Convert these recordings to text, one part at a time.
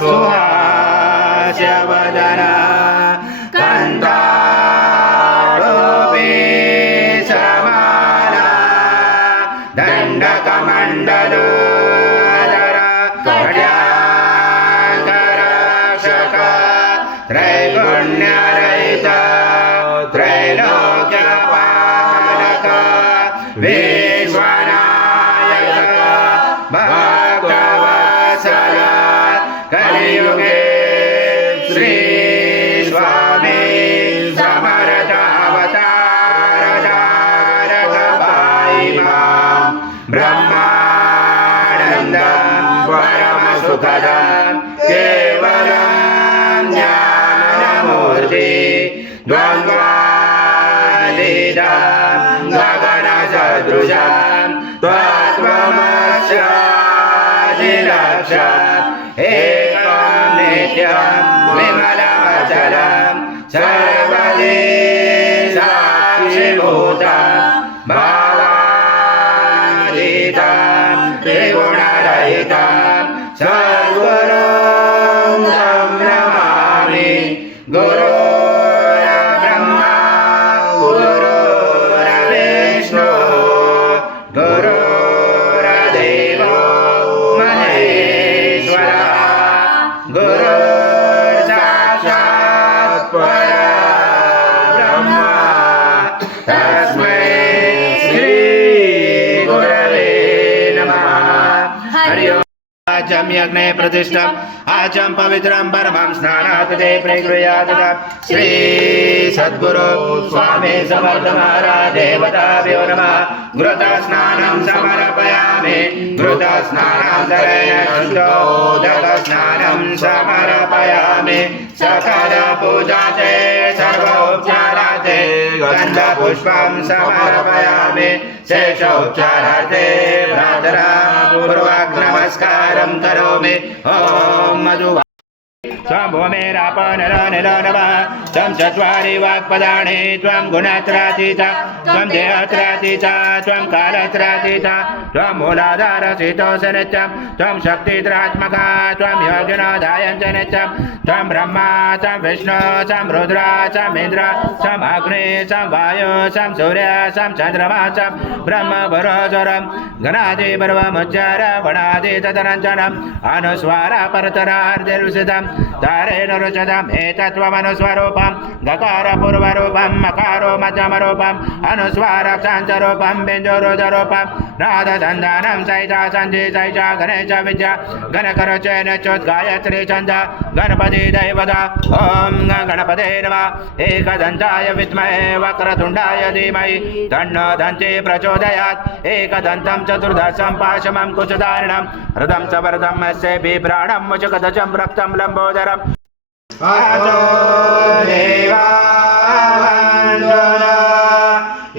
सुहास्यवदना कन्ताडोपि समाना दण्डकमण्डलोदर खड्याङ्गरक्षक त्रैगुण्यरहित त्रैलोक्यपालक विश्वनायक भक्तवत्सल कलियुगे श्री स्वामी समर्थ अवतारधारक भाईमां ब्रह्मानन्दं परमसुखदं केवलं ज्ञानमूर्ति द्वन्द्वातीतं गगनसदृशं त्वत्त्वमस्यादिलक्ष्यम् एकं नित्यं विमलमचलं सर्वदि साक्षिभूतं भावातीतं त्रिगुणरहितं सद्गुरुं तं नमामि गुरुर्ब्रह्मा गुरुर्विष्णु गुरुर्देवो महेश्वरः गुरुर्साक्षात् परब्रह्म तस्मै श्री गुरवे नमः हरि ओम् आचम यज्ञ प्रतिष्ठम आचम पवित्रम परमं स्नानात् ते प्रगृह्यात् श्री सद्गुरु स्वामी समर्थ महाराज देवताभ्यो नमः घृत स्नानं समर्पयामि घृत स्नानान्तरेण शुद्धोदक स्नानं समर्पयामि सकल पूजाते सर्वोपचाराते गन्धपुष्पं समर्पयामि शेषोपचाराते प्रार्थना पूर्वक नमस्कारं करोमि ओम मधु स्वभूमेरापो नरो निलो नमः त्वं चत्वारि वाक्पदानि त्वं गुणत्रयातीता त्वं देहत्रयातीता त्वं कालत्रयातीता त्वं मूलाधारस्थितोऽसि नित्यं त्वं शक्तित्रात्मका त्वं योगिनोऽधायं च नित्यं त्वं ब्रह्मा त्वं विष्णु त्वं रुद्र त्वं इन्द्र त्वं अग्नि त्वं वायु त्वं सूर्य त्वं चन्द्रमा त्वं ब्रह्म पुरुषोरं गणादिपर्वमुच्चार वणादि तदनन्तरम् अनुस्वार परतरार्धविसितं तारेण रुचतम् एतत्त्वमनुस्वरूपं गकार पूर्वरूपं मकारो मध्यमरूपम् अनुस्वारक्षान्तरूपं बिन्दुरुदरूपं नादसन्धानं सहिता सन्धि सहिता गणेश विद्या गणकरचेन चोद्गायत्री छन्द गणपति दैवत ॐ गणपते नमः एकदन्ताय विद्महे वक्रतुण्डाय धीमहि तन्नो दन्ती प्रचोदयात् एकदन्तं चतुर्दशं पाशमं कुशधारिणं हृदं च वरदं यस्य बिभ्राणं मुचकदचं रक्तं लम्बोदरम् आतो देवावन्दना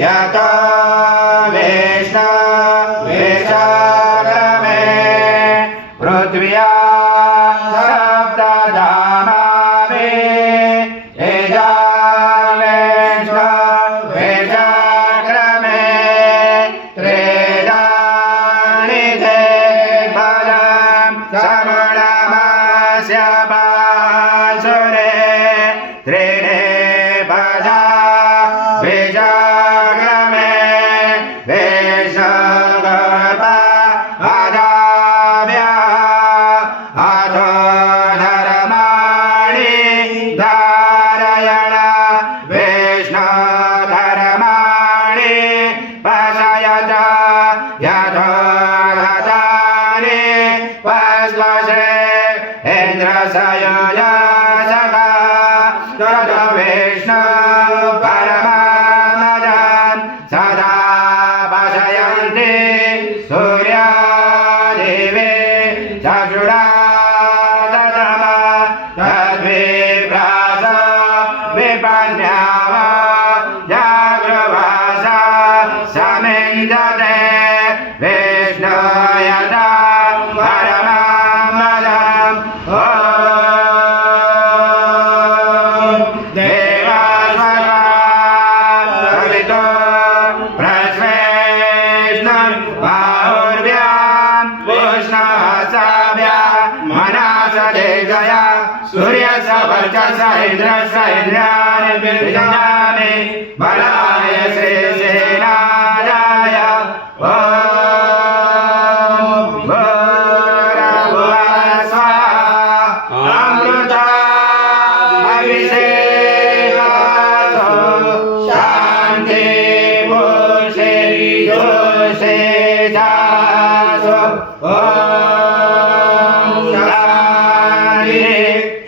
यतो वेष्णो वेषाक्रमे पृथ्व्या सप्तधामामे एजा वेष्णो वेषाक्रमे त्रेधानि ते फलं समणमस्य पाशुरे त्रीणि पदा बीजाग्रमे वेषगर्भ अदाभ्यः अथो धर्माणि धारयण विष्णुधर्माणि पशयत यथोगतानि पश्वसे इन्द्रसयोजसका तद विष्णु परमानदं सदा पशयन्ति सूर्यादेवे चक्षुषा ततम तद्विभ्रास विपन्याव जागृवास समिन्दते विष्णु यथा परमानदम् ॐ तेजया सूर्यस्य वर्चसा इन्द्रस्य इन्द्रियाणि विजानामि बलाय श्रीसेनाय ॐ भूर्भुवः स्वः अमृता अभिषेकः शान्ति पूषे जोषे दासो ॐ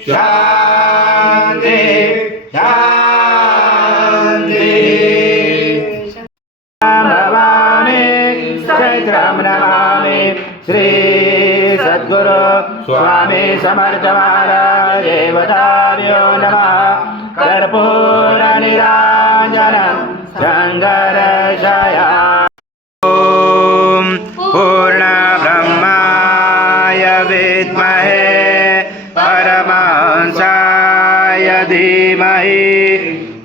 शान्ति शान्ति नमामि चैत्रं नमामि श्री सद्गुरु स्वामी समर्थ महाराज देवताभ्यो नमः कर्पूर निराञ्जनं सङ्गरक्षया ॐ पूर्णब्रह्माय विद्महे परमहंसाय धीमहि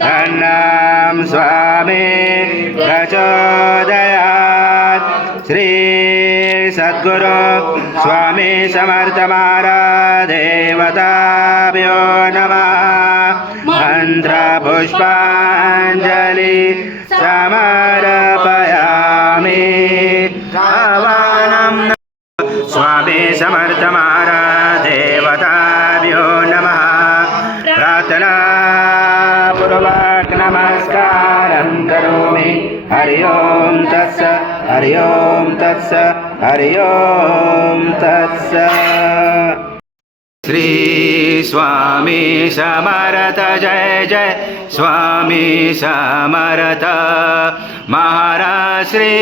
तन्नं स्वामी प्रचोदयात् श्री सद्गुरु स्वामी समर्थ महाराज देवताभ्यो नमः मन्त्रपुष्पाञ्जलि समर्पयामि आवाहनं स्वामी समर्थ महाराज देवताभ्यो नमः प्रार्थना पूर्वक नमस्कारं करोमि हरि ओम तत्स हरि ओम तत्स हरि ओम तत्स श्री स्वामी समर्थ जय जय स्वामी समर्थ महाराज श्री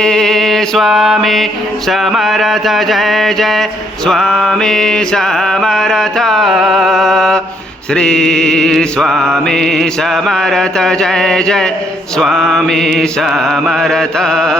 स्वामी समर्थ जय जय स्वामी समर्थ श्री स्वामी समर्थ जय जय स्वामी समर्थ